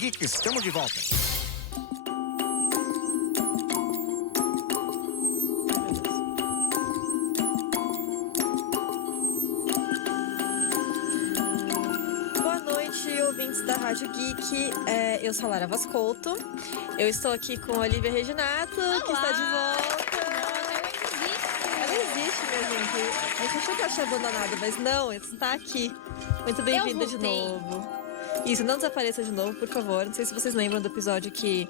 Geek, estamos de volta. Boa noite, ouvintes da Rádio Geek. Eu sou a Lara Vascolto. Eu estou aqui com a Olivia Reginato, que está de volta. Ela existe, minha gente. A gente achou que eu tinha abandonado, mas não, está aqui. Muito bem-vinda de novo. Isso, não desapareça de novo, por favor. Não sei se vocês lembram do episódio que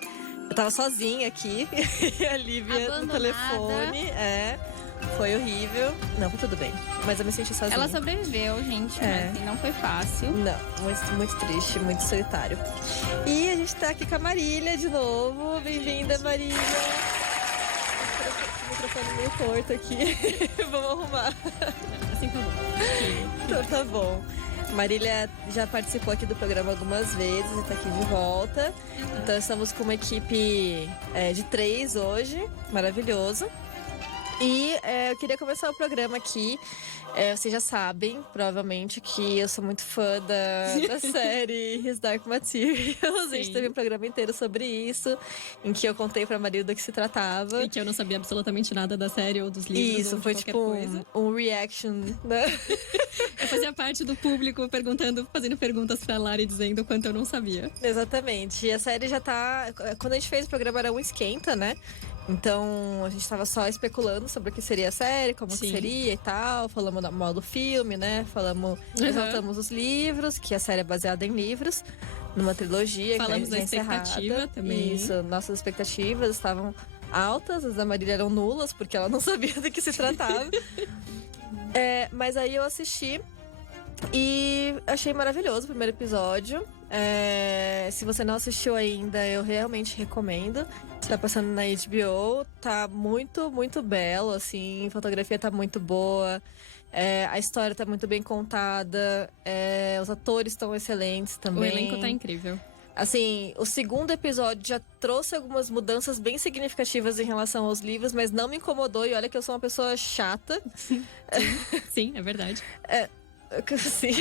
eu tava sozinha aqui e a Lívia no telefone. Foi horrível. Não, foi tudo bem. Mas eu me senti sozinha. Ela sobreviveu, gente, mas assim, não foi fácil. Não, muito triste, muito solitário. E a gente tá aqui com a Marília de novo. Bem-vinda, Marília. O microfone meio torto aqui. Vamos arrumar. Assim tá bom. Então tá bom. Marília já participou aqui do programa algumas vezes e tá aqui de volta. Então estamos com uma equipe de 3 hoje. Maravilhoso. E eu queria começar o programa aqui. Vocês já sabem, provavelmente, que eu sou muito fã da série His Dark Materials. A gente teve um programa inteiro sobre isso, em que eu contei pra Marília do que se tratava. E que eu não sabia absolutamente nada da série ou dos livros. Isso, ou foi qualquer tipo coisa. um reaction, né? Eu fazia parte do público fazendo perguntas pra Lara e dizendo o quanto eu não sabia. Exatamente. E a série já tá... Quando a gente fez o programa era um esquenta, né? Então, a gente tava só especulando sobre o que seria a série, como que seria e tal. Falamos mal do filme, né? Exaltamos os livros, que a série é baseada em livros, numa trilogia. Falamos que da expectativa também. Isso, nossas expectativas estavam altas, as da Marília eram nulas, porque ela não sabia do que se tratava. Mas aí eu assisti e achei maravilhoso o primeiro episódio. Se você não assistiu ainda, eu realmente recomendo. Tá passando na HBO, tá muito, muito belo, assim, a fotografia tá muito boa, a história tá muito bem contada, os atores estão excelentes também. O elenco tá incrível. Assim, o segundo episódio já trouxe algumas mudanças bem significativas em relação aos livros, mas não me incomodou, e olha que eu sou uma pessoa chata. Sim, é verdade. Sim.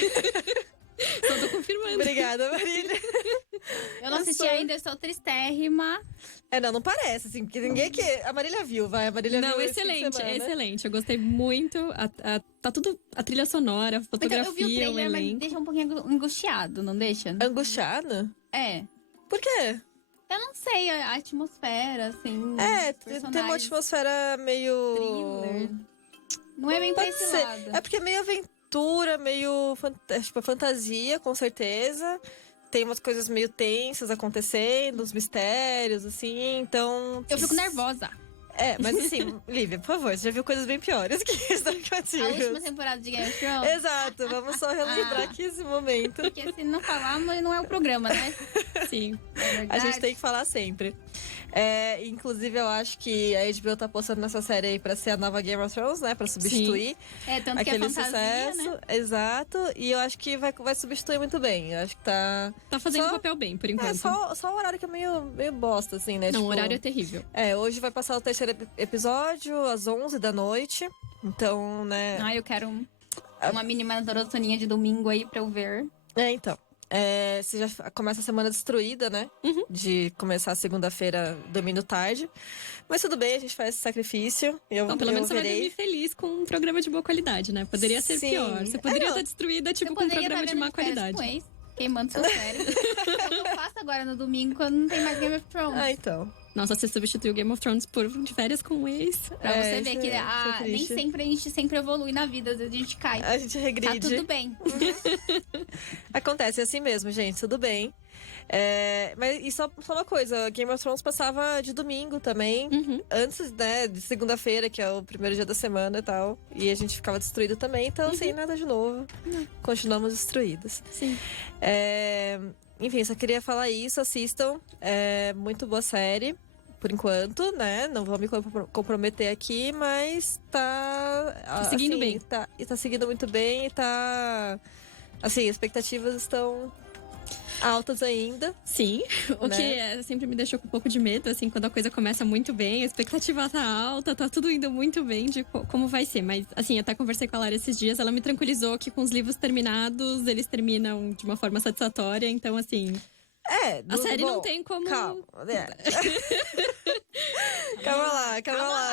Só tô confirmando. Obrigada, Marília. Eu não assisti ainda, eu sou tristérrima. Não parece, assim, porque ninguém que... A Marília viu, vai. A Marília viu excelente. Eu gostei muito. Tá tudo... A trilha sonora, a fotografia, então, eu vi o trailer, o elenco. mas deixa um pouquinho angustiado, não deixa? Angustiado? Por quê? Eu não sei, a atmosfera, assim... Tem uma atmosfera meio... thriller. Não é bem pra esse lado. É porque é meio aventura, meio... tipo, fantasia, com certeza. Tem umas coisas meio tensas acontecendo, uns mistérios, assim, então... Eu fico nervosa. Mas assim, Lívia, por favor, você já viu coisas bem piores que isso da A última temporada de Game of Thrones? Exato, vamos só relembrar aqui esse momento. Porque se não falarmos, não é o programa, né? Sim. A gente tem que falar sempre. Inclusive, eu acho que a HBO tá apostando nessa série aí pra ser a nova Game of Thrones, né? Pra substituir tanto aquele que é fantasia, sucesso. né? Exato. E eu acho que vai substituir muito bem. Eu acho que tá... Tá fazendo o papel bem, por enquanto. Só o horário que é meio bosta, assim, né? Não, tipo, o horário é terrível. Hoje vai passar o terceiro episódio, às 11 da noite. Então, né... Eu quero uma mini maratoninha de domingo aí pra eu ver. Então. Você já começa a semana destruída, né? Uhum. De começar a segunda-feira, domingo tarde. Mas tudo bem, a gente faz esse sacrifício. Pelo menos você vai dormir feliz com um programa de boa qualidade, né? Poderia ser pior. Você poderia estar destruída, tipo, com um programa de má qualidade. Com ex, queimando seu cérebro. Eu faço agora no domingo, quando não tem mais Game of Thrones. Então. Nossa, você substituiu Game of Thrones por de férias com o ex. Pra você ver que nem sempre a gente sempre evolui na vida, às vezes a gente cai. A gente regride. Tá tudo bem. Acontece assim mesmo, gente, tudo bem. Mas e só uma coisa, Game of Thrones passava de domingo também, antes, né, de segunda-feira, que é o primeiro dia da semana e tal. E a gente ficava destruído também, então assim, nada de novo. Continuamos destruídos. Sim. Enfim, só queria falar isso, assistam. Muito boa série, por enquanto, né? Não vou me comprometer aqui, mas tá seguindo assim, bem. Tá seguindo muito bem e tá... Assim, as expectativas estão altas ainda. Sim, o né? que sempre me deixou com um pouco de medo, assim, quando a coisa começa muito bem, a expectativa tá alta, tá tudo indo muito bem de como vai ser. Mas, assim, até conversei com a Lara esses dias, ela me tranquilizou que com os livros terminados, eles terminam de uma forma satisfatória, então, assim... A série não tem como... Calma, calma lá.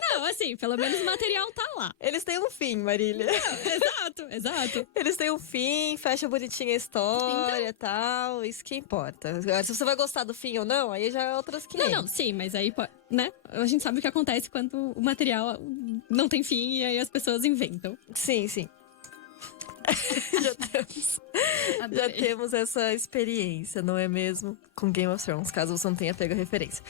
Não, assim, pelo menos o material tá lá. Eles têm um fim, Marília. Exato. Eles têm um fim, fecha bonitinha a história e tal. Isso que importa. Agora, se você vai gostar do fim ou não, aí já é outras 500. Não, sim, mas aí, né? A gente sabe o que acontece quando o material não tem fim e aí as pessoas inventam. Sim. Já temos essa experiência, não é mesmo? Com Game of Thrones, caso você não tenha pego a referência.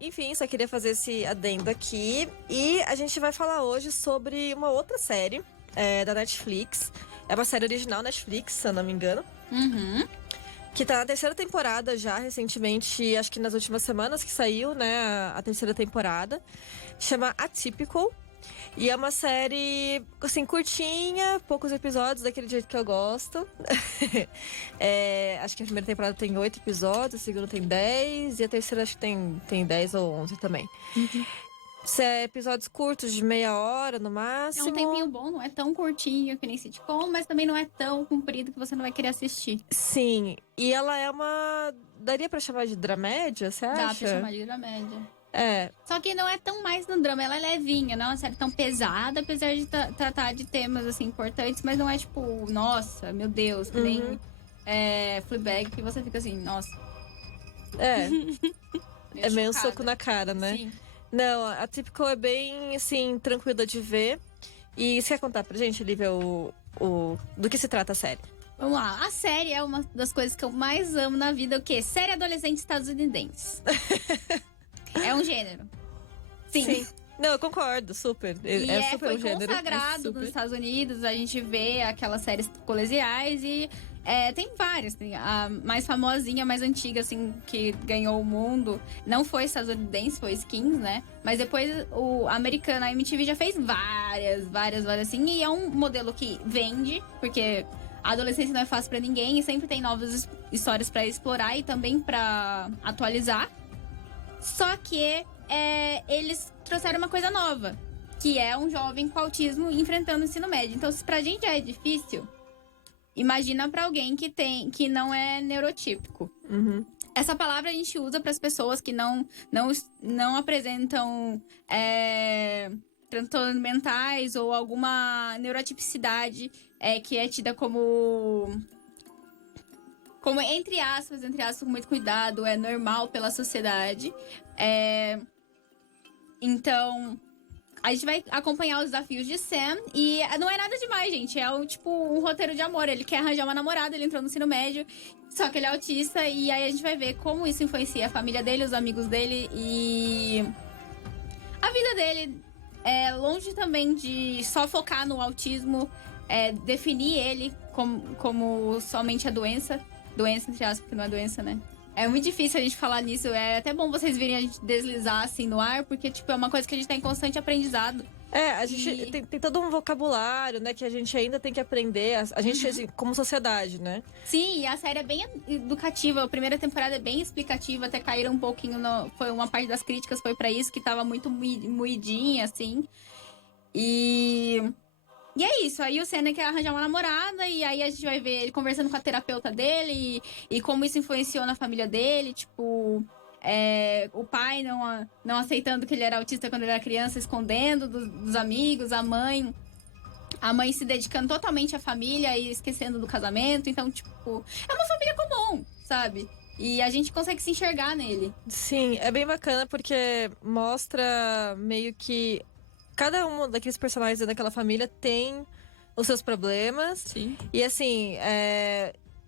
Enfim, só queria fazer esse adendo aqui. E a gente vai falar hoje sobre uma outra série da Netflix. É uma série original Netflix, se eu não me engano. Que tá na terceira temporada já, recentemente, acho que nas últimas semanas que saiu, né, a terceira temporada. Chama Atypical. E é uma série, assim, curtinha, poucos episódios, daquele jeito que eu gosto. Acho que a primeira temporada tem 8 episódios, a segunda tem 10, e a terceira acho que tem 10 ou 11 também. Episódios curtos, de meia hora no É máximo. um tempinho bom, não é tão curtinho que nem sitcom, mas também não é tão comprido que você não vai querer assistir. Sim, e ela é uma... Daria pra chamar de dramédia, você acha? Dá pra chamar de dramédia. É, Só que não é tão mais no drama, ela é levinha, não é uma série tão pesada, apesar de tratar de temas, assim, importantes, mas não é tipo, nossa, meu Deus, que nem Fleabag, que você fica assim, nossa. é meio um chocada. soco na cara, né? Sim. Não, a Typical é bem, assim, tranquila de ver. E você quer contar pra gente, Lívia, do que se trata a série? Vamos lá, a série é uma das coisas que eu mais amo na vida, o quê? Série adolescente estadunidense. É um gênero. Sim. Não, eu concordo, super. Super foi um gênero. consagrado super. nos Estados Unidos. A gente vê aquelas séries colegiais e tem várias. Tem a mais famosinha, mais antiga, assim, que ganhou o mundo. Não foi estadunidense, foi Skins, né? Mas depois o americano, a MTV já fez várias, assim. E é um modelo que vende, porque a adolescência não é fácil pra ninguém. E sempre tem novas histórias pra explorar e também pra atualizar. Só que eles trouxeram uma coisa nova, que é um jovem com autismo enfrentando o ensino médio. Então, se pra gente já é difícil, imagina pra alguém que não é neurotípico. Essa palavra a gente usa para as pessoas que não apresentam transtornos mentais ou alguma neurotipicidade que é tida como entre aspas, com muito cuidado, é normal pela sociedade. Então, a gente vai acompanhar os desafios de Sam. E não é nada demais, gente. É um roteiro de amor. Ele quer arranjar uma namorada, ele entrou no ensino médio. Só que ele é autista. E aí a gente vai ver como isso influencia a família dele, os amigos dele e a vida dele. Longe também de só focar no autismo, definir ele como somente a doença. Doença, entre aspas, porque não é doença, né? É muito difícil a gente falar nisso. É até bom vocês virem a gente deslizar assim no ar, porque, tipo, é uma coisa que a gente tá em constante aprendizado. A gente tem todo um vocabulário, né, que a gente ainda tem que aprender. A gente, assim, como sociedade, né? Sim, e a série é bem educativa. A primeira temporada é bem explicativa, até caíram um pouquinho. Foi uma parte das críticas foi pra isso, que tava muito moidinha, assim. E é isso, aí o Senna quer arranjar uma namorada e aí a gente vai ver ele conversando com a terapeuta dele e como isso influenciou na família dele, tipo... o pai não aceitando que ele era autista quando ele era criança, escondendo dos amigos, a mãe se dedicando totalmente à família e esquecendo do casamento. Então, tipo, é uma família comum, sabe? E a gente consegue se enxergar nele. Sim, é bem bacana porque mostra meio que cada um daqueles personagens daquela família tem os seus problemas. Sim. E assim,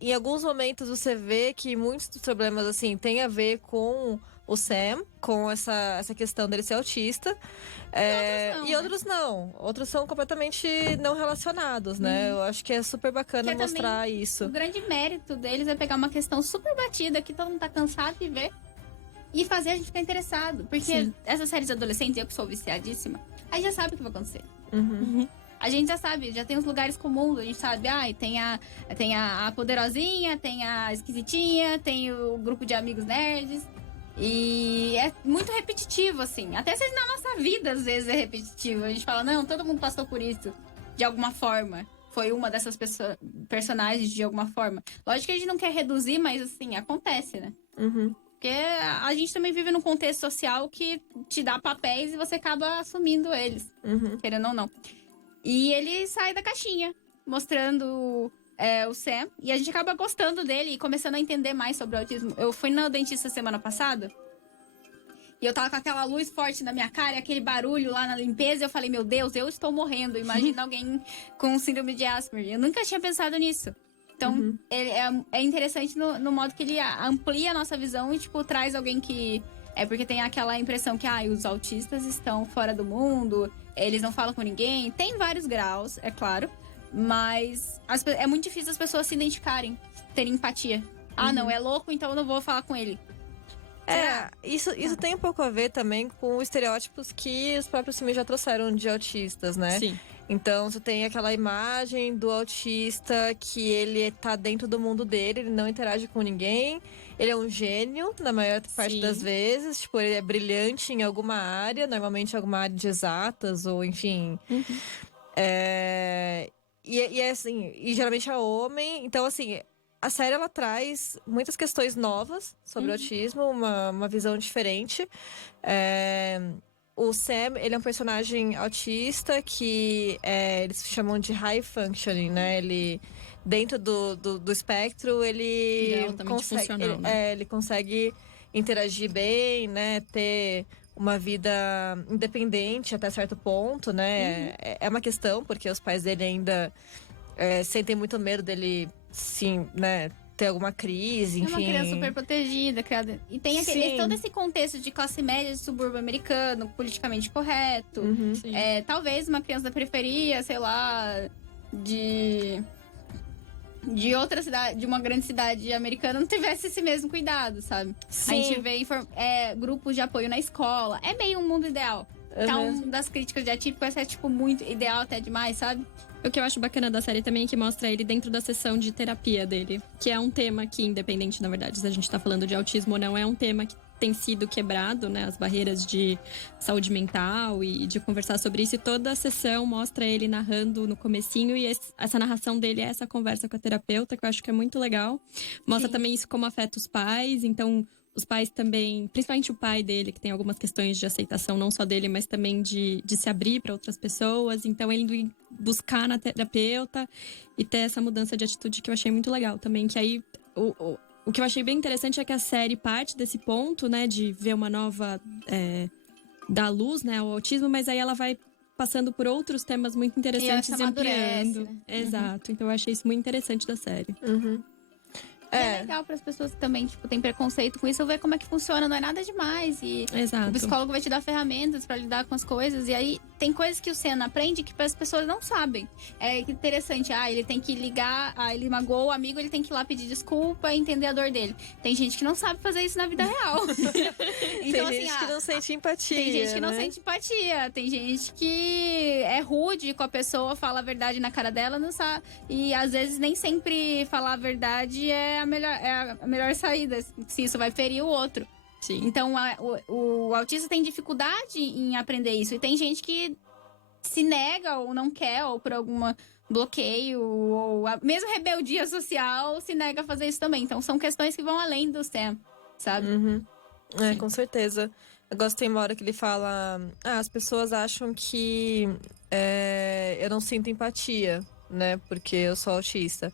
em alguns momentos você vê que muitos dos problemas, assim, tem a ver com o Sam, com essa questão dele ser autista. E outros não. Outros são completamente não relacionados, né? Eu acho que é super bacana mostrar isso. O grande mérito deles é pegar uma questão super batida que todo mundo tá cansado de ver e fazer a gente ficar interessado. Porque essas séries adolescentes, eu que sou viciadíssima, a gente já sabe o que vai acontecer. A gente já sabe, já tem os lugares comuns, a gente sabe, tem a poderosinha, tem a esquisitinha, tem o grupo de amigos nerds. E é muito repetitivo, assim. Até na nossa vida, às vezes, é repetitivo. A gente fala, não, todo mundo passou por isso, de alguma forma. foi uma dessas personagens de alguma forma. Lógico que a gente não quer reduzir, mas assim, acontece, né? Uhum. Porque a gente também vive num contexto social que te dá papéis e você acaba assumindo eles, querendo ou não. E ele sai da caixinha, mostrando o Sam. E a gente acaba gostando dele e começando a entender mais sobre o autismo. Eu fui na dentista semana passada. E eu tava com aquela luz forte na minha cara, e aquele barulho lá na limpeza. E eu falei, meu Deus, eu estou morrendo. Imagina alguém com síndrome de Asperger. Eu nunca tinha pensado nisso. Então, ele é interessante no modo que ele amplia a nossa visão e, tipo, traz alguém que... É porque tem aquela impressão que, os autistas estão fora do mundo, eles não falam com ninguém. Tem vários graus, é claro. Mas é muito difícil as pessoas se identificarem, terem empatia. Não, é louco, então eu não vou falar com ele. Isso tem um pouco a ver também com os estereótipos que os próprios filmes já trouxeram de autistas, né? Sim. Então, você tem aquela imagem do autista que ele tá dentro do mundo dele, ele não interage com ninguém. Ele é um gênio, na maior parte das vezes. Tipo, ele é brilhante em alguma área, normalmente alguma área de exatas, ou enfim. E é assim, e geralmente é homem. Então, assim, a série ela traz muitas questões novas sobre o autismo, uma visão diferente. O Sam, ele é um personagem autista que eles chamam de high functioning, né? Ele, dentro do espectro, ele é altamente funcional, né? ele consegue interagir bem, né? Ter uma vida independente até certo ponto, né? É uma questão, porque os pais dele ainda sentem muito medo dele, sim, né? Ter alguma crise, enfim. É uma criança super protegida, criada. E tem todo esse contexto de classe média de subúrbio americano, politicamente correto. Talvez uma criança da periferia, sei lá, de outra cidade, de uma grande cidade americana, não tivesse esse mesmo cuidado, sabe? Sim. A gente vê grupos de apoio na escola. É meio um mundo ideal. Então, das críticas de atípico, essa é, tipo, muito ideal até demais, sabe? O que eu acho bacana da série também é que mostra ele dentro da sessão de terapia dele. Que é um tema que, independente, na verdade, se a gente tá falando de autismo ou não, é um tema que tem sido quebrado, né? As barreiras de saúde mental e de conversar sobre isso. E toda a sessão mostra ele narrando no comecinho. E essa narração dele é essa conversa com a terapeuta, que eu acho que é muito legal. Mostra também isso como afeta os pais. Então, os pais também, principalmente o pai dele, que tem algumas questões de aceitação, não só dele, mas também de se abrir para outras pessoas. Então, ele indo buscar na terapeuta e ter essa mudança de atitude que eu achei muito legal também. Que aí, o que eu achei bem interessante é que a série parte desse ponto, né, de ver uma nova... dar luz, né, ao autismo, mas aí ela vai passando por outros temas muito interessantes e ampliando. Né? Exato. Então, eu achei isso muito interessante da série. É legal para as pessoas que também, tipo, têm preconceito com isso, ver como é que funciona, não é nada demais. E Exato. o psicólogo vai te dar ferramentas para lidar com as coisas. E aí, tem coisas que o Senna aprende que as pessoas não sabem. É interessante, ele tem que ligar, ele magoou o amigo, ele tem que ir lá pedir desculpa e entender a dor dele. Tem gente que não sabe fazer isso na vida real. Então, tem gente que não sente empatia. Tem gente que não né? sente empatia. Tem gente que é rude com a pessoa, fala a verdade na cara dela, não sabe. E às vezes nem sempre falar a verdade é a melhor saída, se isso vai ferir o outro. Sim. Então, o autista tem dificuldade em aprender isso. E tem gente que se nega ou não quer, ou por algum bloqueio, ou mesmo rebeldia social, se nega a fazer isso também. Então, são questões que vão além do STEM, sabe? Com certeza. Eu gosto, tem uma hora que ele fala... as pessoas acham que eu não sinto empatia, né? Porque eu sou autista.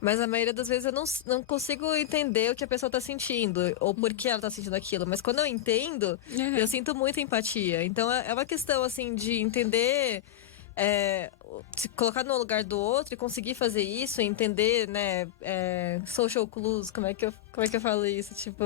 Mas a maioria das vezes eu não consigo entender o que a pessoa tá sentindo. Ou por que ela tá sentindo aquilo. Mas quando eu entendo, eu sinto muita empatia. Então é uma questão, assim, de entender... se colocar no lugar do outro e conseguir fazer isso. Entender, né? Social clues. Como é que eu falo isso? Tipo...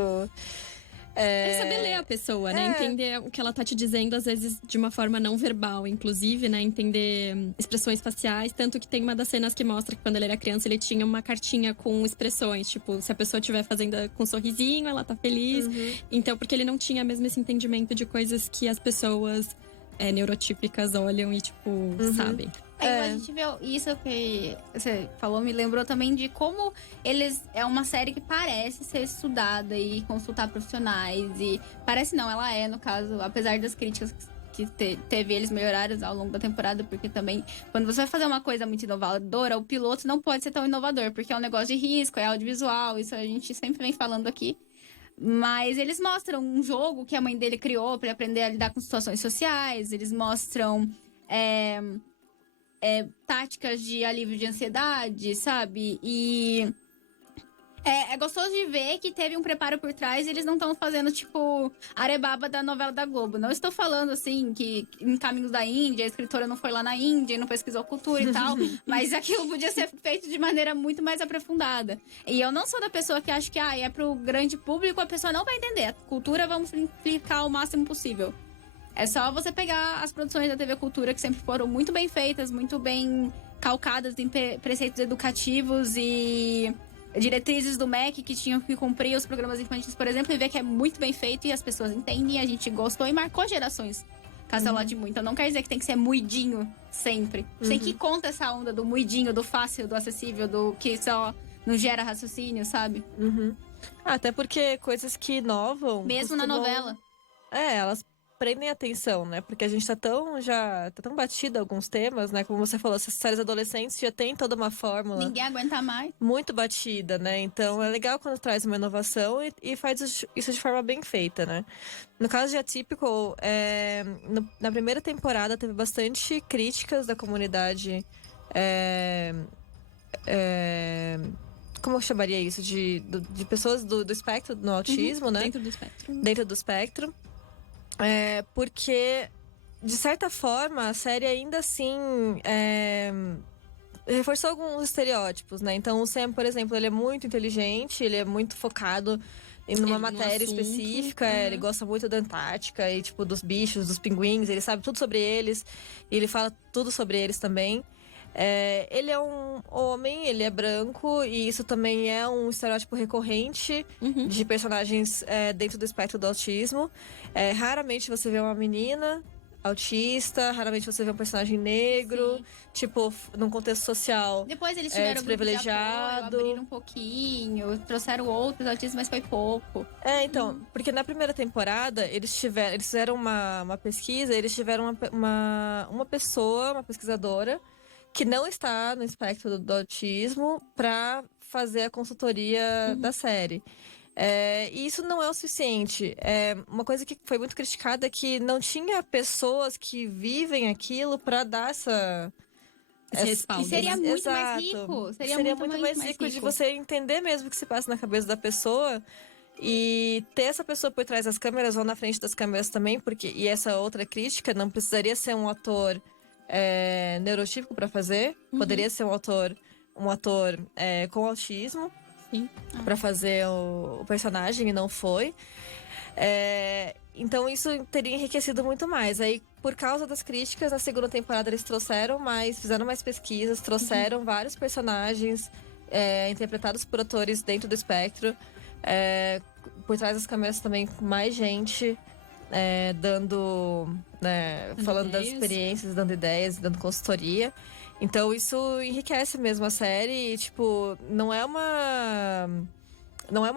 É saber ler a pessoa, né? Entender o que ela tá te dizendo, às vezes, de uma forma não verbal, inclusive, né? Entender expressões faciais. Tanto que tem uma das cenas que mostra que quando ele era criança, ele tinha uma cartinha com expressões. Tipo, se a pessoa estiver fazendo com um sorrisinho, ela tá feliz. Então, porque ele não tinha mesmo esse entendimento de coisas que as pessoas neurotípicas olham e, tipo, sabem. A gente vê isso que você falou, me lembrou também de como é uma série que parece ser estudada e consultar profissionais. E parece não, ela no caso, apesar das críticas que teve, eles melhoraram ao longo da temporada, porque também, quando você vai fazer uma coisa muito inovadora, o piloto não pode ser tão inovador, porque é um negócio de risco, é audiovisual, isso a gente sempre vem falando aqui. Mas eles mostram um jogo que a mãe dele criou para aprender a lidar com situações sociais, eles mostram táticas de alívio de ansiedade, sabe? E é gostoso de ver que teve um preparo por trás e eles não estão fazendo, tipo, arebaba da novela da Globo. Não estou falando, assim, que em Caminhos da Índia, a escritora não foi lá na Índia e não pesquisou cultura e tal, mas aquilo podia ser feito de maneira muito mais aprofundada. E eu não sou da pessoa que acha que é pro grande público, a pessoa não vai entender. A cultura vamos simplificar o máximo possível. É só você pegar as produções da TV Cultura, que sempre foram muito bem feitas, muito bem calcadas em preceitos educativos e diretrizes do MEC que tinham que cumprir os programas infantis, por exemplo, e ver que é muito bem feito e as pessoas entendem, a gente gostou e marcou gerações. Castelo muito. Então não quer dizer que tem que ser muidinho sempre. Tem que conta essa onda do muidinho, do fácil, do acessível, do que só não gera raciocínio, sabe? Até porque coisas que inovam... Mesmo na novela. Elas prendem atenção, né? Porque a gente tá tão batido alguns temas, né? Como você falou, essas séries adolescentes já tem toda uma fórmula. Ninguém aguenta mais. Muito batida, né? Então é legal quando traz uma inovação e faz isso de forma bem feita, né? No caso de Atypical, na primeira temporada teve bastante críticas da comunidade. Como eu chamaria isso? De pessoas do espectro, no autismo, né? Dentro do espectro. Dentro do espectro. Porque, de certa forma, a série ainda assim reforçou alguns estereótipos, né? Então, o Sam, por exemplo, ele é muito inteligente, ele é muito focado em uma matéria específica, ele gosta muito da Antártica e, tipo, dos bichos, dos pinguins, ele sabe tudo sobre eles, e ele fala tudo sobre eles também. Ele é um homem, ele é branco, e isso também é um estereótipo recorrente de personagens dentro do espectro do autismo. Raramente você vê uma menina autista, raramente você vê um personagem negro, tipo, num contexto social. Depois eles tiveram desprivilegiado. Grupo de apoio, abriram um pouquinho, trouxeram outros autistas, mas foi pouco. Então, porque na primeira temporada eles fizeram uma pesquisa, eles tiveram uma pessoa, uma pesquisadora, que não está no espectro do autismo para fazer a consultoria da série. E isso não é o suficiente. Uma coisa que foi muito criticada é que não tinha pessoas que vivem aquilo para dar esse respaldo. E seria muito mais rico. Seria muito mais rico de você entender mesmo o que se passa na cabeça da pessoa e ter essa pessoa por trás das câmeras ou na frente das câmeras também, e essa outra crítica, não precisaria ser um ator neurotípico para fazer. Poderia ser um ator com autismo para fazer o personagem, e não foi. Então isso teria enriquecido muito mais. Aí, por causa das críticas, na segunda temporada eles fizeram mais pesquisas, trouxeram vários personagens interpretados por atores dentro do espectro. Por trás das câmeras também, com mais gente falando das experiências, dando ideias, dando consultoria. Então isso enriquece mesmo a série e, tipo, não é uma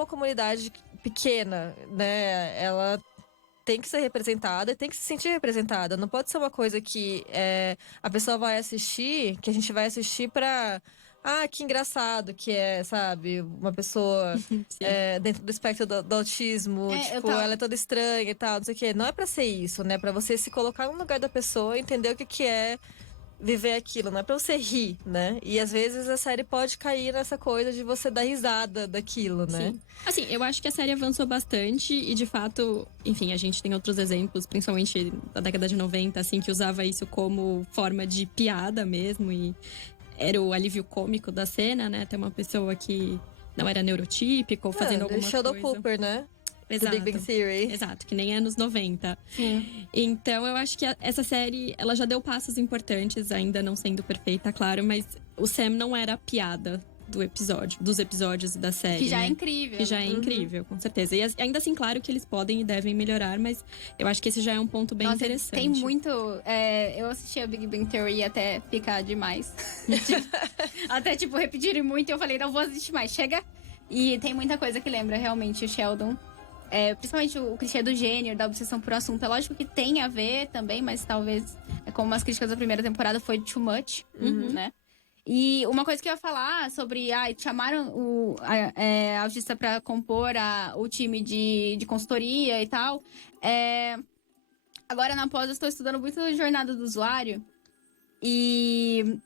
comunidade pequena, né? Ela tem que ser representada e tem que se sentir representada. Não pode ser uma coisa que a pessoa vai assistir, que a gente vai assistir pra... que engraçado que sabe? Uma pessoa dentro do espectro do autismo, ela é toda estranha e tal, não sei o quê. Não é pra ser isso, né? Pra você se colocar no lugar da pessoa e entender o que é viver aquilo, não é pra você rir, né? E às vezes a série pode cair nessa coisa de você dar risada daquilo, né? Sim. Assim, eu acho que a série avançou bastante e, de fato, enfim, a gente tem outros exemplos, principalmente da década de 90, assim, que usava isso como forma de piada mesmo e era o alívio cômico da cena, né? Ter uma pessoa que não era neurotípica ou fazendo alguma coisa. Sheldon Cooper, né? Exato. The Big Bang Theory. Exato, que nem é anos 90. Sim. Então, eu acho que essa série, ela já deu passos importantes, ainda não sendo perfeita, claro, mas o Sam não era a piada dos episódios da série. Que já né? é incrível. Que já é incrível, com certeza. E ainda assim, claro que eles podem e devem melhorar, mas eu acho que esse já é um ponto bem interessante. Tem muito. Eu assisti a Big Bang Theory até ficar demais. Até, tipo, repetirem muito e eu falei, não vou assistir mais, chega. E tem muita coisa que lembra realmente o Sheldon. principalmente o clichê do gênero, da obsessão por assunto. É lógico que tem a ver também, mas talvez, como as críticas da primeira temporada, foi too much, né? E uma coisa que eu ia falar sobre... chamaram a autista pra compor o time de consultoria e tal. Agora, na pós, eu estou estudando muito jornada do usuário. E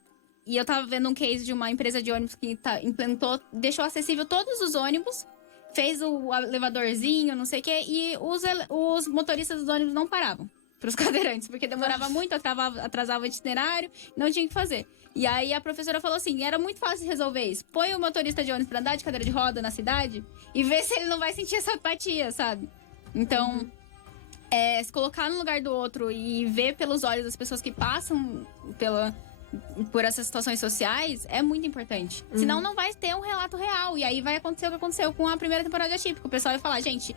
eu tava vendo um case de uma empresa de ônibus que implantou... Deixou acessível todos os ônibus. Fez o elevadorzinho, não sei o quê. E os motoristas dos ônibus não paravam pros cadeirantes. Porque demorava muito, atrasava o itinerário. Não tinha o que fazer. E aí a professora falou assim, era muito fácil resolver isso. Põe o motorista de ônibus pra andar de cadeira de roda na cidade e vê se ele não vai sentir essa apatia, sabe? Então, se colocar no lugar do outro e ver pelos olhos das pessoas que passam por essas situações sociais é muito importante. Senão não vai ter um relato real. E aí vai acontecer o que aconteceu com a primeira temporada de Atípico. O pessoal vai falar, gente,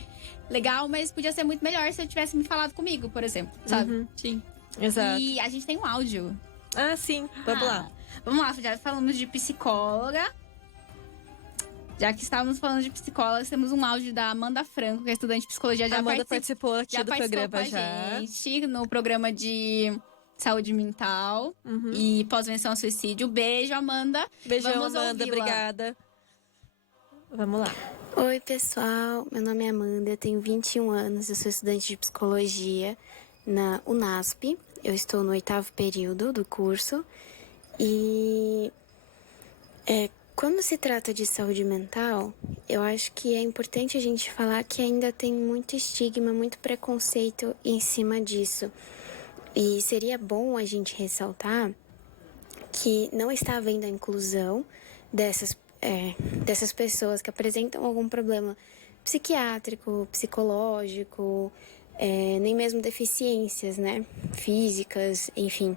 legal, mas podia ser muito melhor se eu tivesse me falado comigo, por exemplo, sabe? Sim. Exato. E a gente tem um áudio. Ah, sim. Vamos lá. Vamos lá, já falamos de psicóloga. Já que estávamos falando de psicóloga, temos um áudio da Amanda Franco, que é estudante de psicologia. A Amanda participou aqui do programa com a já. gente no programa de saúde mental e pós-venção ao suicídio. Beijo, Amanda. Beijão, Vamos Amanda. ouvi-la. Obrigada. Vamos lá. Oi, pessoal. Meu nome é Amanda, eu tenho 21 anos, eu sou estudante de psicologia na UNASP. Eu estou no 8º período do curso e quando se trata de saúde mental, eu acho que é importante a gente falar que ainda tem muito estigma, muito preconceito em cima disso. E seria bom a gente ressaltar que não está havendo a inclusão dessas pessoas que apresentam algum problema psiquiátrico, psicológico, nem mesmo deficiências, né, físicas, enfim.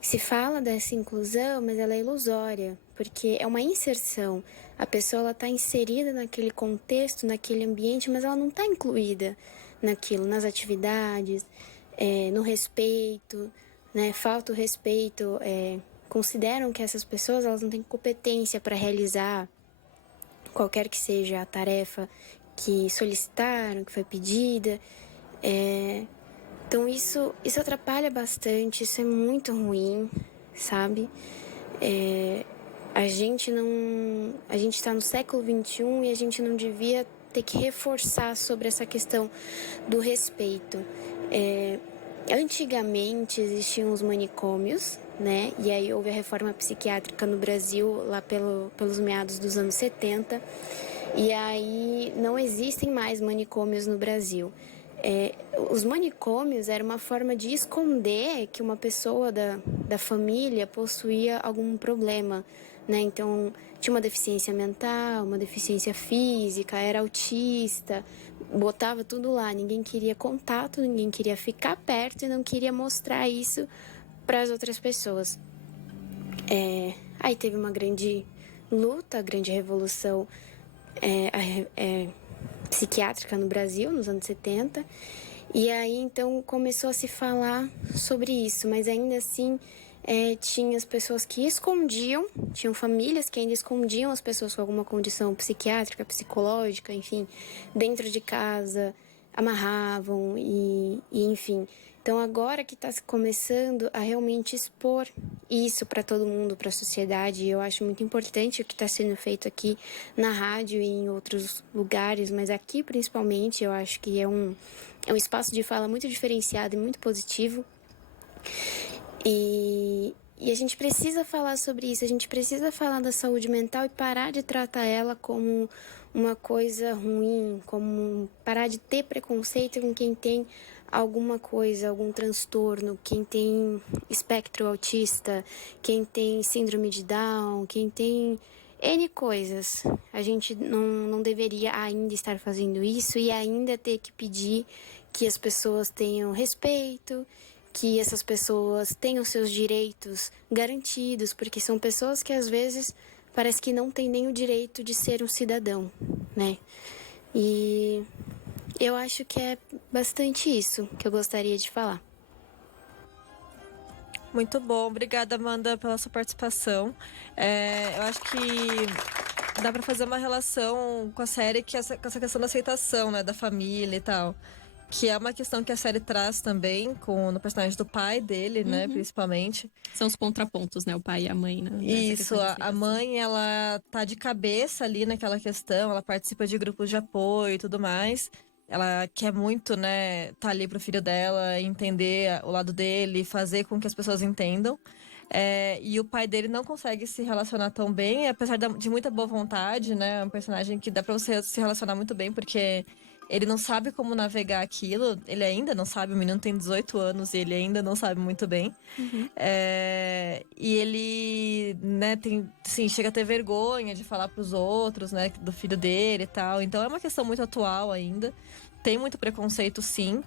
Se fala dessa inclusão, mas ela é ilusória, porque é uma inserção. A pessoa está inserida naquele contexto, naquele ambiente, mas ela não está incluída naquilo, nas atividades, no respeito, né? Falta o respeito. Consideram que essas pessoas elas não têm competência para realizar qualquer que seja a tarefa que solicitaram, que foi pedida. Então isso atrapalha bastante, isso é muito ruim, sabe? A gente está no século XXI e a gente não devia ter que reforçar sobre essa questão do respeito. Antigamente existiam os manicômios, né? E aí houve a reforma psiquiátrica no Brasil lá pelos meados dos anos 70. E aí não existem mais manicômios no Brasil. Os manicômios eram uma forma de esconder que uma pessoa da família possuía algum problema, né? Então, tinha uma deficiência mental, uma deficiência física, era autista, botava tudo lá. Ninguém queria contato, ninguém queria ficar perto e não queria mostrar isso para as outras pessoas. Aí teve uma grande luta, grande revolução psiquiátrica no Brasil, nos anos 70. E aí, então, começou a se falar sobre isso, mas ainda assim tinha as pessoas que escondiam, tinham famílias que ainda escondiam as pessoas com alguma condição psiquiátrica, psicológica, enfim, dentro de casa, amarravam e enfim. Então, agora que está começando a realmente expor isso para todo mundo, para a sociedade, eu acho muito importante o que está sendo feito aqui na rádio e em outros lugares, mas aqui principalmente eu acho que é um espaço de fala muito diferenciado e muito positivo. E a gente precisa falar sobre isso, a gente precisa falar da saúde mental e parar de tratar ela como uma coisa ruim, como parar de ter preconceito com quem tem alguma coisa, algum transtorno, quem tem espectro autista, quem tem síndrome de Down, quem tem N coisas. A gente não deveria ainda estar fazendo isso e ainda ter que pedir que as pessoas tenham respeito, que essas pessoas tenham seus direitos garantidos, porque são pessoas que às vezes parece que não têm nem o direito de ser um cidadão, né? E eu acho que é bastante isso que eu gostaria de falar. Muito bom. Obrigada, Amanda, pela sua participação. Eu acho que dá pra fazer uma relação com a série com essa questão da aceitação, né? Da família e tal. Que é uma questão que a série traz também no personagem do pai dele, né? Principalmente. São os contrapontos, né? O pai e a mãe, né? Isso, a mãe, ela tá de cabeça ali naquela questão, ela participa de grupos de apoio e tudo mais. Ela quer muito, né, tá ali pro filho dela, entender o lado dele, fazer com que as pessoas entendam. E o pai dele não consegue se relacionar tão bem, apesar de muita boa vontade, né? É um personagem que dá pra você se relacionar muito bem, porque ele não sabe como navegar aquilo. Ele ainda não sabe, o menino tem 18 anos e ele ainda não sabe muito bem. E ele, né, tem, assim, chega a ter vergonha de falar pros outros, né, do filho dele e tal. Então é uma questão muito atual ainda. Tem muito preconceito, sim.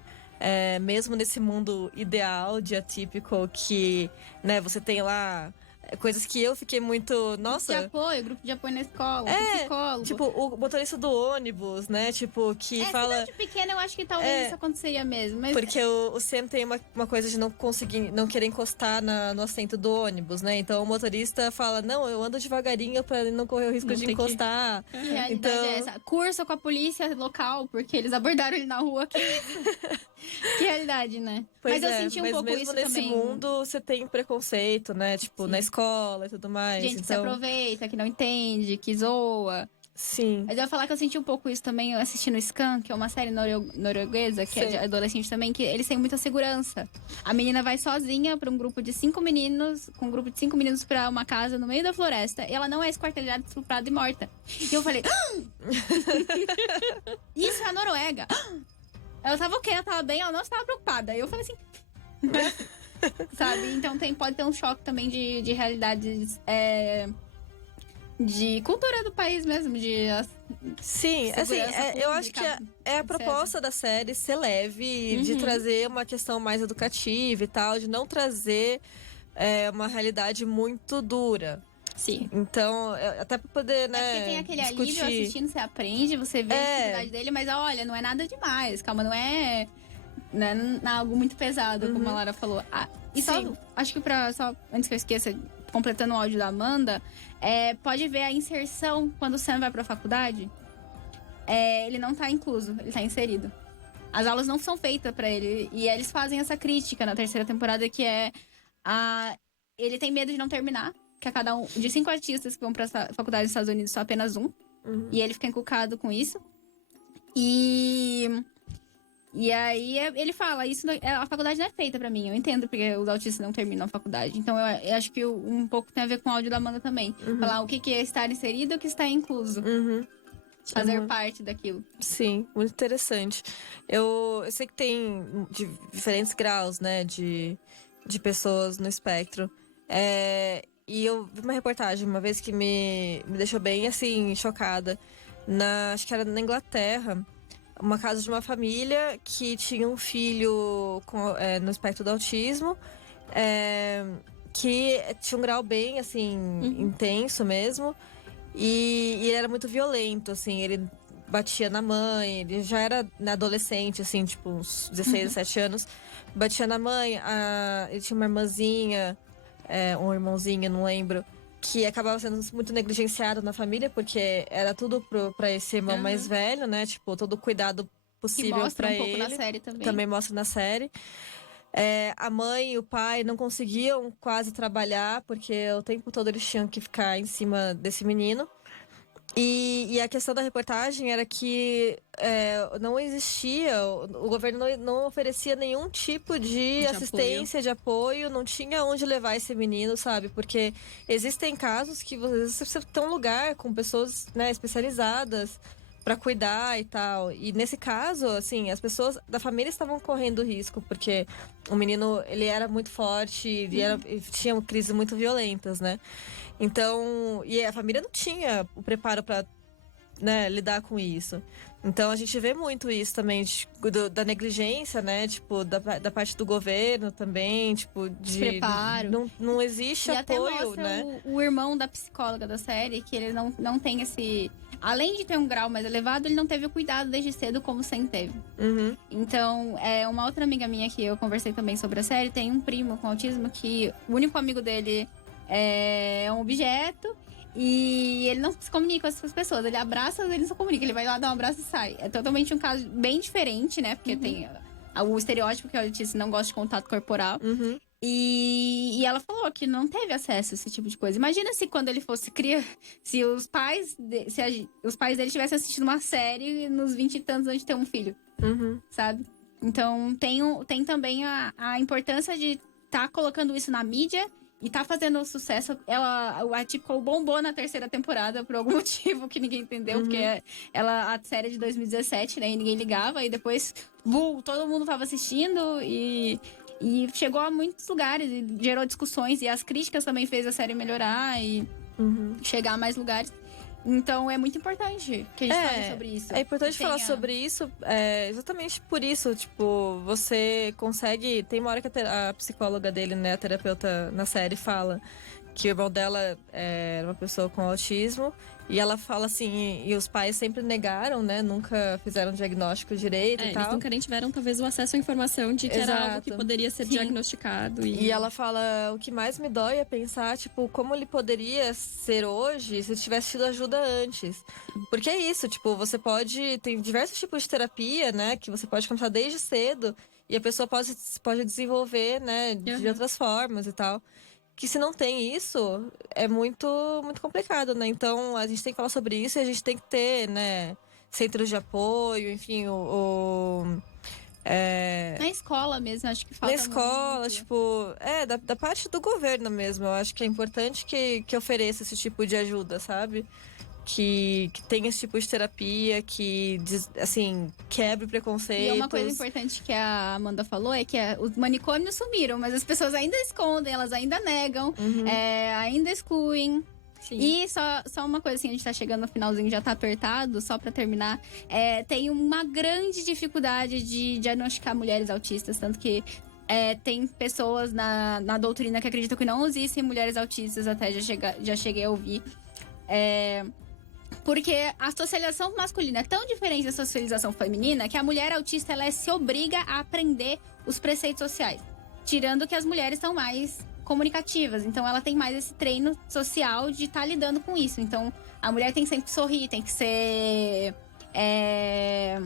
Mesmo nesse mundo ideal de atípico que, né, você tem lá coisas que eu fiquei muito... Nossa... Grupo de apoio na escola, psicólogo. Tipo, o motorista do ônibus, né, tipo, que fala... Cidade pequena, eu acho que talvez isso aconteceria mesmo. Mas... Porque o Sam tem uma coisa de não querer encostar no assento do ônibus, né? Então o motorista fala, não, eu ando devagarinho pra não correr o risco de encostar. Que realidade é essa? Cursa com a polícia local, porque eles abordaram ele na rua. Que realidade, né? Pois mas eu senti um pouco mesmo isso nesse também. mundo, você tem preconceito, né? Tipo, na escola e tudo mais. Gente que se aproveita, que não entende, que zoa. Sim. Mas eu ia falar que eu senti um pouco isso também assistindo Skam, que é uma série norueguesa, que é de adolescente também, que eles têm muita segurança. A menina vai sozinha pra um grupo de 5 meninos, com um grupo de 5 meninos pra uma casa no meio da floresta, e ela não é esquartelhada, estuprada e morta. E eu falei... Isso é a Noruega! Ela tava ok, ela tava bem, ela não estava preocupada. E eu falei assim... Sabe? Então pode ter um choque também de realidades... de cultura do país mesmo, Sim, assim, eu acho que é a proposta da série ser leve, de trazer uma questão mais educativa e tal, de não trazer uma realidade muito dura. Sim. Então, até pra poder, né, porque tem aquele discutir. alívio assistindo, você aprende, você vê a dificuldade dele, mas olha, não é nada demais, calma, não é algo muito pesado, como a Lara falou. E só, acho que antes que eu esqueça, completando o áudio da Amanda, pode ver a inserção quando o Sam vai pra faculdade. Ele não tá incluso, ele tá inserido. As aulas não são feitas pra ele. E eles fazem essa crítica na terceira temporada, que ele tem medo de não terminar. Que a cada de 5 artistas que vão pra faculdade nos Estados Unidos, só apenas um. E ele fica encucado com isso. E aí ele fala, a faculdade não é feita pra mim. Eu entendo porque os autistas não terminam a faculdade. Então eu acho que um pouco tem a ver com o áudio da Amanda também. Falar o que é estar inserido e o que está incluso. Fazer parte daquilo. Sim, muito interessante. Eu sei que tem diferentes graus, né, de pessoas no espectro. E eu vi uma reportagem uma vez que me deixou bem, assim, chocada. Acho que era na Inglaterra. Uma casa de uma família que tinha um filho no espectro do autismo, que tinha um grau bem, assim, intenso mesmo. E ele era muito violento, assim, ele batia na mãe, ele já era adolescente, assim, tipo, uns 16, 17 anos. Batia na mãe, ele tinha uma irmãzinha, um irmãozinho, não lembro, que acabava sendo muito negligenciado na família, porque era tudo pra esse irmão mais velho, né? Tipo, todo o cuidado possível pra ele. Que mostra um pouco na série também. Também mostra na série. A mãe e o pai não conseguiam quase trabalhar, porque o tempo todo eles tinham que ficar em cima desse menino. E a questão da reportagem era que não existia, o governo não oferecia nenhum tipo de assistência, de apoio, não tinha onde levar esse menino, sabe? Porque existem casos que às vezes você tem um lugar com pessoas, né, especializadas para cuidar e tal. E nesse caso, assim, as pessoas da família estavam correndo risco, porque o menino, ele era muito forte, ele tinha crises muito violentas, né? Então, e a família não tinha o preparo para, né, lidar com isso. Então a gente vê muito isso também, da negligência, né? Tipo, da parte do governo também, tipo, de preparo. Não existe e apoio, até mostra né? O irmão da psicóloga da série, que ele não tem esse... Além de ter um grau mais elevado, ele não teve o cuidado desde cedo como o Sam teve. Então, uma outra amiga minha que eu conversei também sobre a série, tem um primo com autismo que o único amigo dele é um objeto. E ele não se comunica com essas pessoas. Ele abraça, ele não se comunica. Ele vai lá dar um abraço e sai. É totalmente um caso bem diferente, né? Porque tem o estereótipo que a Letícia não gosta de contato corporal. E ela falou que não teve acesso a esse tipo de coisa. Imagina se quando ele fosse criança, se os pais dele tivessem assistido uma série nos 20 e tantos antes de ter um filho, sabe? Então tem também a importância de estar colocando isso na mídia e tá fazendo sucesso. A Atypical bombou na 3ª temporada por algum motivo que ninguém entendeu, porque a série é de 2017, né? E ninguém ligava, e depois, todo mundo tava assistindo e chegou a muitos lugares e gerou discussões. E as críticas também fez a série melhorar e chegar a mais lugares. Então é muito importante que a gente fale sobre isso. É importante falar sobre isso exatamente por isso. Tipo, você consegue... Tem uma hora que a psicóloga dele, né, a terapeuta na série, fala que o irmão dela era uma pessoa com autismo. E ela fala assim, e os pais sempre negaram, né? Nunca fizeram diagnóstico direito e tal. Eles nunca nem tiveram, talvez, o acesso à informação de que era algo que poderia ser diagnosticado. E ela fala, o que mais me dói é pensar, tipo, como ele poderia ser hoje se tivesse tido ajuda antes. Porque é isso, tipo, você pode... Tem diversos tipos de terapia, né? Que você pode começar desde cedo. E a pessoa pode desenvolver, né? De outras formas e tal. Que se não tem isso, é muito, muito complicado, né? Então, a gente tem que falar sobre isso e a gente tem que ter, né, centros de apoio, enfim, Na escola mesmo, acho que falta na escola, muito. tipo... da parte do governo mesmo. Eu acho que é importante que ofereça esse tipo de ajuda, sabe? Que tenha esse tipo de terapia, que, assim, quebre preconceitos. E uma coisa importante que a Amanda falou é que os manicômios sumiram, mas as pessoas ainda escondem, elas ainda negam, ainda excluem. Sim. E só uma coisa assim, a gente tá chegando no finalzinho, já tá apertado, só pra terminar. Tem uma grande dificuldade de diagnosticar mulheres autistas, tanto que tem pessoas na doutrina que acreditam que não existem mulheres autistas, até já cheguei a ouvir. Porque a socialização masculina é tão diferente da socialização feminina que a mulher autista ela se obriga a aprender os preceitos sociais. Tirando que as mulheres são mais comunicativas. Então ela tem mais esse treino social de estar lidando com isso. Então a mulher tem que sempre sorrir, tem que ser...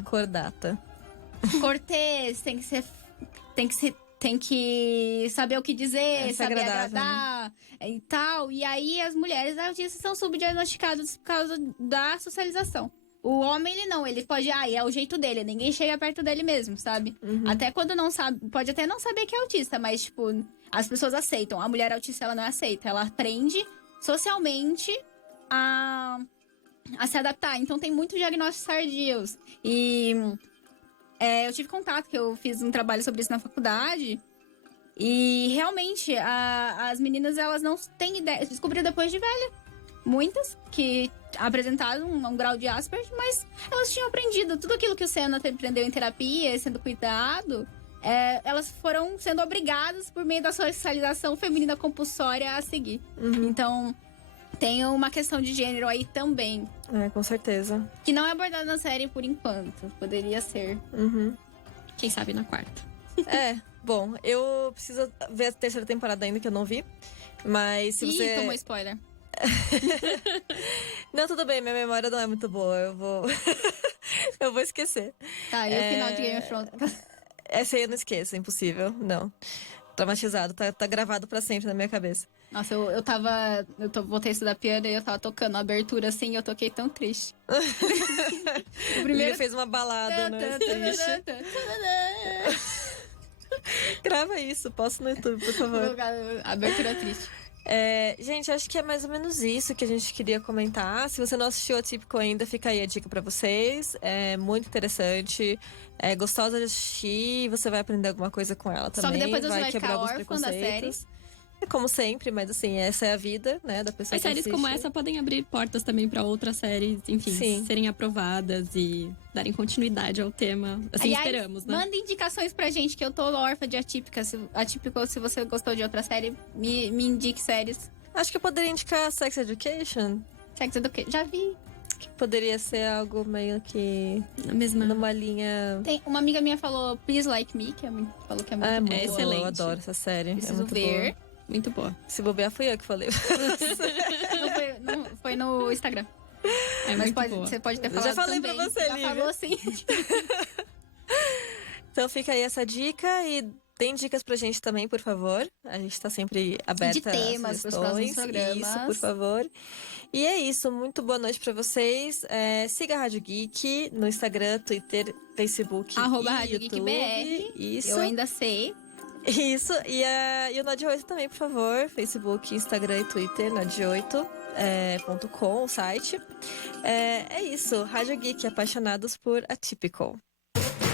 Cordata. cortês, tem que saber o que dizer, saber agradar, e tal. E aí as mulheres autistas são subdiagnosticadas por causa da socialização. O homem, ele não, ele pode, é o jeito dele, ninguém chega perto dele mesmo, sabe? Até quando não sabe, pode até não saber que é autista, mas, tipo, as pessoas aceitam. A mulher autista, ela não aceita, ela aprende socialmente a se adaptar. Então tem muitos diagnósticos tardios. E... eu tive contato, que eu fiz um trabalho sobre isso na faculdade. E realmente, as meninas, elas não têm ideia. Descobriram depois de velha. Muitas que apresentaram um grau de Asperger, mas elas tinham aprendido tudo aquilo que o Senna aprendeu em terapia, sendo cuidado. Elas foram sendo obrigadas, por meio da socialização feminina compulsória, a seguir. Então... tem uma questão de gênero aí também. Com certeza. Que não é abordada na série por enquanto. Poderia ser. Quem sabe na 4ª. Bom, eu preciso ver a 3ª temporada ainda, que eu não vi. Mas se você... tomou spoiler. Não, tudo bem, minha memória não é muito boa. Eu vou... eu vou esquecer. Tá, e o final de Game of Thrones? Essa aí eu não esqueço, é impossível. Não. Traumatizado, tá gravado pra sempre na minha cabeça. Nossa, voltei a estudar piano e eu tava tocando a abertura assim e eu toquei tão triste. O primeiro fez uma balada, né? Grava isso, posta no YouTube, por favor. Abertura triste. Gente, acho que é mais ou menos isso que a gente queria comentar. Se você não assistiu Atypical ainda, fica aí a dica pra vocês. É muito interessante, é gostosa de assistir. Você vai aprender alguma coisa com ela também. Só que depois você vai quebrar ficar alguns órfã da série. preconceitos. Como sempre, mas assim, essa é a vida, né, da pessoa As que séries assiste. como essa podem abrir portas também pra outras séries, enfim, Sim. serem aprovadas e darem continuidade ao tema. Assim, Aliás, esperamos, né? manda indicações pra gente, que eu tô órfã de Atypical. Se você gostou de outra série, me indique séries. Acho que eu poderia indicar Sex Education, Sex Education, já vi. que poderia ser algo meio que Na mesma... numa linha... Tem uma amiga minha falou Please Like Me, falou que é muito boa. muito excelente. boa, eu adoro essa série. Preciso é muito ver. boa. Muito boa. Se bobear, fui eu que falei. foi no Instagram. É Mas muito boa. você pode ter Eu falado já falei também. pra você, Já Lívia. falou sim. Então fica aí essa dica e tem dicas pra gente também, por favor. A gente tá sempre aberta a temas pros próximos sugestões. programas. Isso, por favor. E é isso, muito boa noite pra vocês. Siga a Rádio Geek no Instagram, Twitter, Facebook Arroba e Rádio Geek YouTube. BR. Isso. Eu ainda sei. Isso, e o Nod 8 também, por favor. Facebook, Instagram e Twitter, nod8.com, o site. É isso, Rádio Geek, apaixonados por Atypical.